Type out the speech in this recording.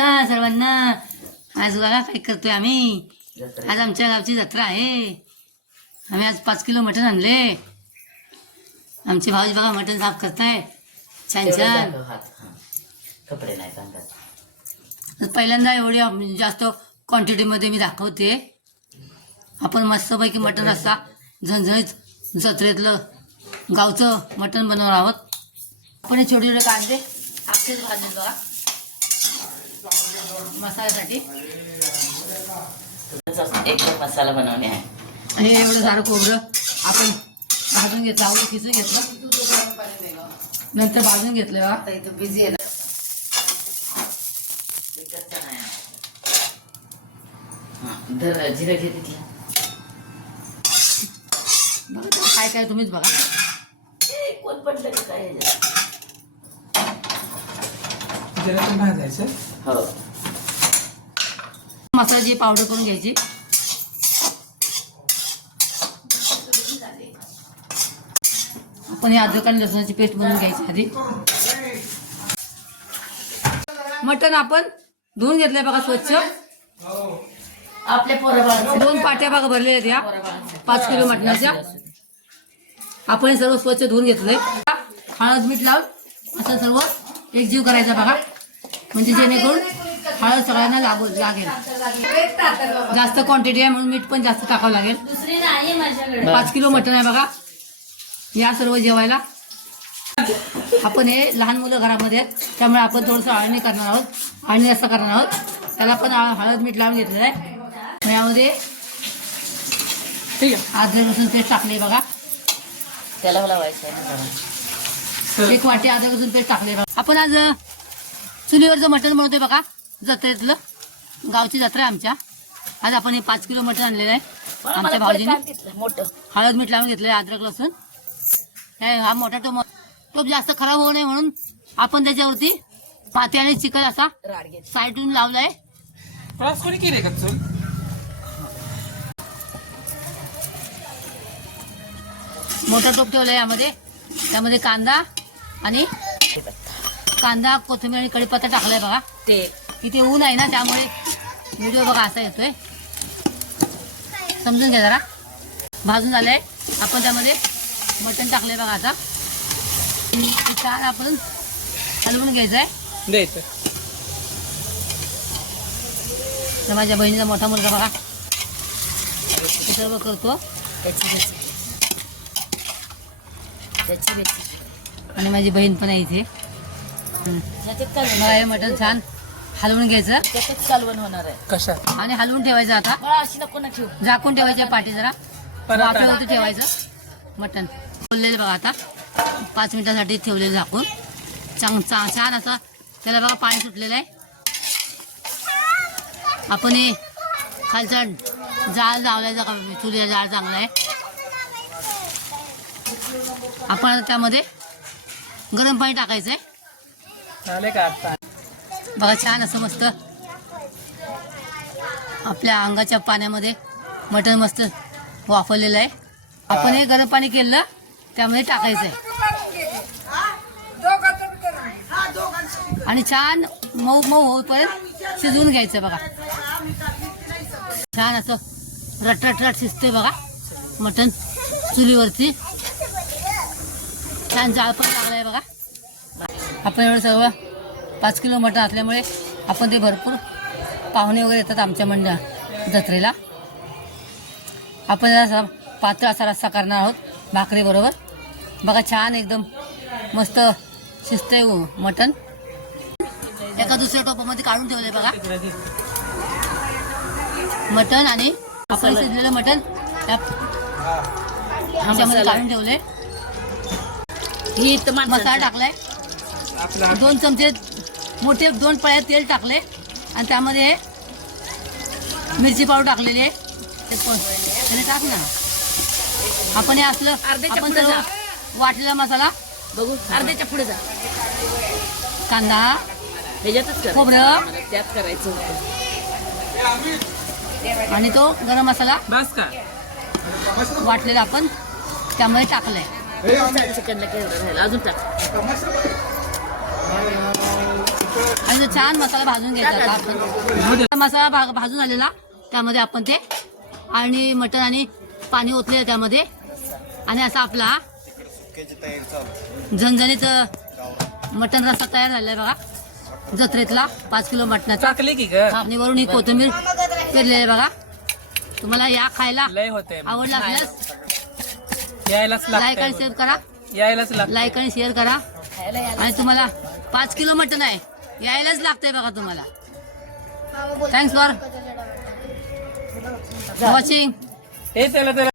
नमस्कार सर्वांना. आज बघा काय करतोय आम्ही. आज आमच्या गावची जत्रा आहे. आम्ही आज 5 किलो मटण आणले. आमचे भाऊजी बघा मटण साफ करताय छान छान. कपडे नाही सांगत. पहिल्यांदा एवढी जास्त क्वांटिटीमध्ये मी दाखवते. आपण मस्तपैकी मटण रस्सा झणझणीत जत्रेतलं गावचं मटण बनवणार आहोत. आपण हे छोटे छोटे कांदे अखेच भाजले बघा मसाल्यासाठी. एक मसाला बनवणे आहे. आणि एवढं सारं खोबरं आपण भाजून घेतलं, आवडून खिसून घेतलं, नंतर भाजून घेतलं बघा. इथं बिझी आहे. जिरं घे तिथलं. बघा काय काय तुम्हीच बघा. कोण पडलं की काय ह्याच्यात? जरा पण भाजायचं. हो. मसाल्याची पावडर करून घ्यायची. आपण हे अद्रक आणि लसणाची पेस्ट बनवून घ्यायची आधी. मटण आपण धुवून घेतलंय बघा स्वच्छ. आपल्या पोराबाळांचं 2 पाट्या बघा भरलेल्या आहेत या 5 किलो मटणाच्या. आपण हे सर्व स्वच्छ धुवून घेतलंय. हळद मीठ लावून असं सर्व एकजीव करायचा बघा, म्हणजे जेणेकरून हळद सगळ्यांना लागेल. जास्त क्वांटिटी आहे म्हणून मीठ पण जास्त टाकावं लागेल. 5 किलो मटण आहे बघा. या सर्व जेवायला आपण हे लहान मुलं घरामध्ये आहेत त्यामुळे आपण थोडंसं आळणी करणार आहोत. आळणी असं करणार आहोत. त्याला पण हळद मीठ लावून घेतलेलं आहे. यामध्ये अद्रक लसूण पेस्ट टाकले बघा. त्याला लावायचं आहे. 1 वाटी अद्रक लसूण पेस्ट टाकले बघा. आपण आज चुलीवरचं मटण बनवतोय बघा जत्रेतलं. गावची जत्रा आहे आमच्या. आज आपण हे 5 किलो मटण आणलेलं आहे आमच्या भाऊजीने. मोठं हळद मीठ लावून घेतलंय, अद्रक लसूण. हा मोठा टोप जास्त खराब होऊ नये म्हणून आपण त्याच्यावरती पात्याने चिकन असा साईडून लावलाय. क्रॉस कोणी केले का चूल? मोठा टोप ठेवलाय यामध्ये. त्यामध्ये कांदा कोथिंबीर आणि कढीपत्ता टाकलाय बघा. ते इथे ऊन आहे ना त्यामुळे व्हिडिओ बघा असा येतोय, समजून घ्या जरा. भाजून झालंय. आपण त्यामध्ये मटण टाकलंय बघा. आता छान आपण हलवून घ्यायचं आहे. द्यायचं. तर माझ्या बहिणीचा मोठा मुलगा बघा हे सर्व करतो. आणि माझी बहीण पण आहे इथे. हे मटण छान हलवून घ्यायचं. त्याच्यात कालवण होणार आहे. कशा? आणि हलवून ठेवायचं. आता अशी नको ना ठेवू. झाकून ठेवायचे पाठी जरा वाफेवरती ठेवायचं मटण. ठेवलेलं बघा आता 5 मिनिटासाठी ठेवलेलं झाकून. छान असं त्याला बघा पाणी सुटलेलं आहे. आपण हे खालचा जाळ लावलायचा का चुलीचा जाळ चांगला आहे. आपण त्यामध्ये गरम पाणी टाकायचं आहे झाले का आता? बघा. छान असं मस्त आपल्या अंगाच्या पाण्यामध्ये मटण मस्त वाफरलेलं आहे. आपण हे गरम पाणी केलं त्यामध्ये टाकायचं आहे आणि छान मऊ मऊ होईपर्यंत शिजवून घ्यायचं बघा. छान असं रट शिजते बघा मटण चुलीवरती. छान जाळ पण लागलाय बघा. आपण एवढं सर्व 5 किलो मटण असल्यामुळे आपण ते भरपूर पाहुणे वगैरे येतात आमच्या जत्रेला. आपण जरा पातळ असा रस्सा करणार आहोत भाकरी बरोबर. बघा छान एकदम मस्त शिजतंय मटण. एका दुसऱ्या टोपामध्ये काढून ठेवलंय बघा मटण. आणि आपण शिजलेलं मटण त्यामध्ये काढून ठेवलंय. मसाला टाकलाय. 2 चमचे मोठे 2 पळ्या तेल टाकले आणि त्यामध्ये मिरची पावडर टाकलेली आहे. त्याने टाक ना. आपण हे असलं आपण सर्व वाटलेला मसाला बघू. अर्ध्याच्या पुढे जा. कांदा ह्याच्यातच खोबरं त्यात करायचं आणि तो गरम मसाला बस का? वाटलेला आपण त्यामध्ये टाकलाय. चिकनला केवढं राहिलं अजून टाक. आणि म्हणजे छान मसाला भाजून घ्यायचा आता आपण मसाला भाजून आलेला त्यामध्ये आपण ते आणि मटण आणि पाणी ओतले त्यामध्ये आणि असा आपला झणझणीत मटण रस्सा तयार झालेला आहे बघा जत्रेतला 5 किलो मटणाचा टाकले की ग आणि वरून ही कोथिंबीर पेरलेली आहे बघा. तुम्हाला या खायला लय होते आवडला असल्यास यायलाच लाईक आणि लागतंय शेअर करा यायलाच लागतं लाईक आणि शेअर करा आणि तुम्हाला 5 किलो मटण आहे यायलाच लागतंय बघा तुम्हाला. Thanks for watching. हे त्याला